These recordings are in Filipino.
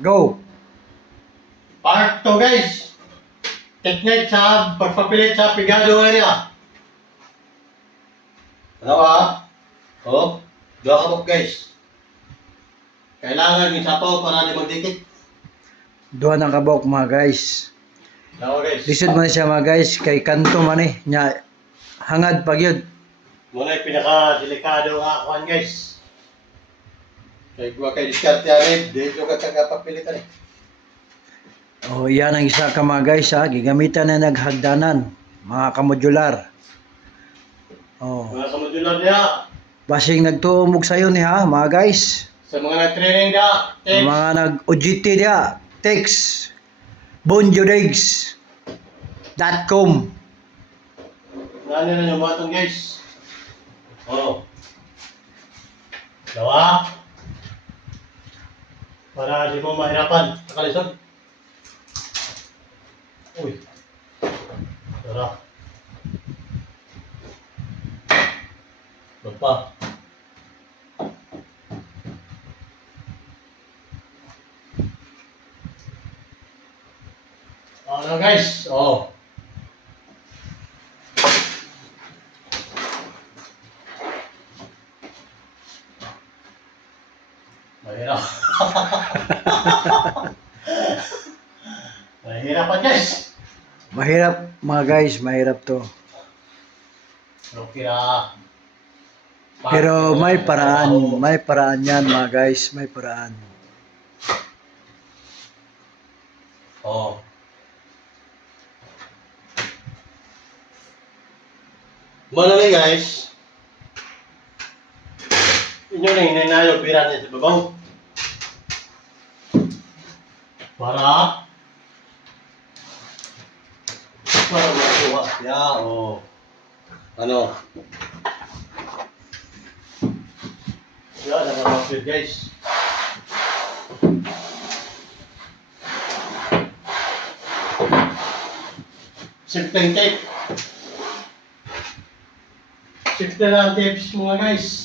Go! Part 2 guys. Technique sa pagpapilit sa pigado area. Ano ka? Oh, dua ka guys. Kailangan yung sapaw para di magdikit. Duha ng kabok mga guys. Ano guys? Lisod man siya mga guys. Kay kanto man nya hangad pag yun. Muna yung pinaka-delikado nga akuan guys. Kaya gua kay diskarte arin. Dito ka tagapagpilitan eh. O yan ang isa ka mga guys ha. Gigamitan na naghagdanan. Mga kamodular. O. Mga kamodular niya. Basing nagtuumog sa'yo ni ha mga guys. Sa mga nag-training niya. Tips. Mga nag-OGT niya. Text. bonjolegs.com. Ano na yung mga itong guys? Oh. Dawa. Para di mo mahirapan. Nakalisod. Uy. Tara. Bapa. Ano guys? Oh. Mahirap. Mahirap pa guys. Mahirap mga guys. Mahirap to. Pero may paraan. May paraan yan mga guys. May paraan. Oh. Malaki guys. Inyo na hinanayo pira niya sa babaw. Para makuha siya. Oh. Ano? Yan, nakapapit guys. Simpleng tape. Simple lang tips mga guys.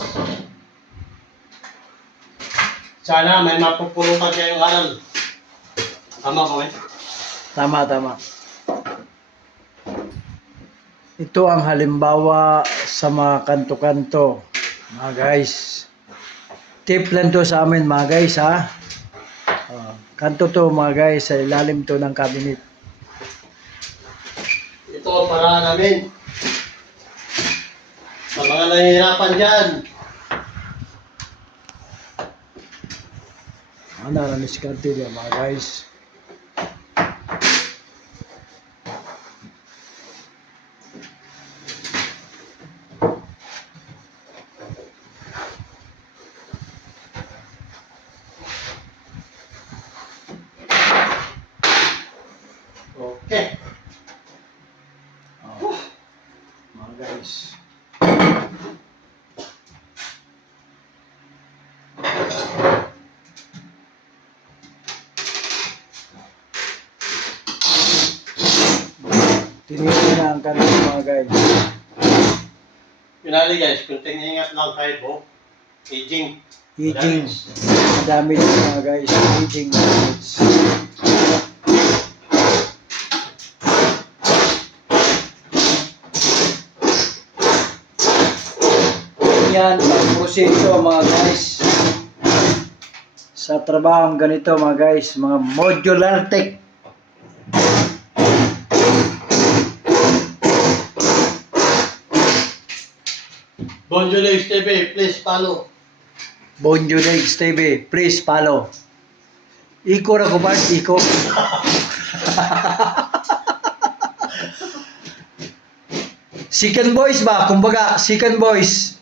Sana may mapupulutan kayong aral. Tama ba eh? Tama, tama. Ito ang halimbawa sa mga kanto-kanto. Mga guys. Tip lang to sa amin mga guys ha. Kanto to mga guys. Sa ilalim to ng cabinet. Ito ang paraan namin. Sa mga nahihirapan dyan. Ano na diskarte niya mga guys. Okay. Mga guys. Tinignan na ang kanto mga guys. Pinali guys, kunting ingat lang kayo po. Aging. Aging. Madami din mga guys. Aging mga guys. Yan ang proseso mga guys. Sa trabahong ganito mga guys. Mga modular tech. Bonjolegs TV, please follow. Bonjolegs TV, please follow. Iko na ko ba? Iko. Second voice ba? Kumbaga, second voice.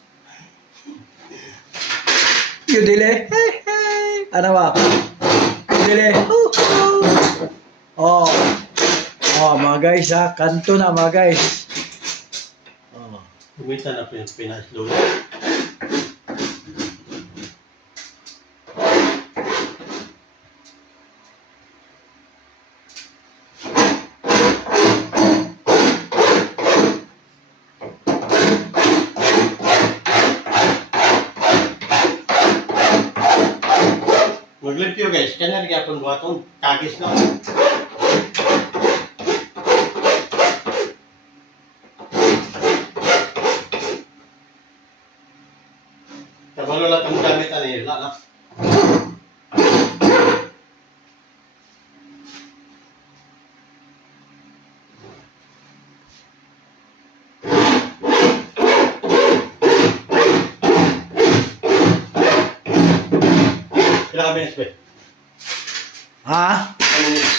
Yun dili. Hey, hey. Ano ba? Yun dili. Oh. Oh, mga guys ha. Kanto na mga guys. Oh. Minsan na pinaslow. Maglit review guys, kanya nagyapon buhaton, kagis na. Kabalo lang ang gamit na nila, no? Ilang minutes ba? Ha? Ilang minutes?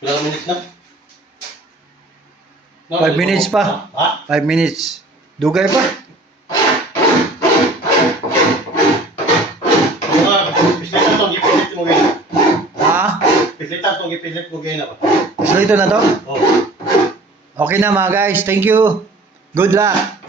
Ilang minutes na? 5 minutes pa. Ha? 5 minutes. Dugay pa. Mga pislitan itong ipilit mo ganyan. Ha? Pislitan itong ipilit mo ganyan ako. So ito na to? Oh. Okay na mga guys. Thank you. Good luck.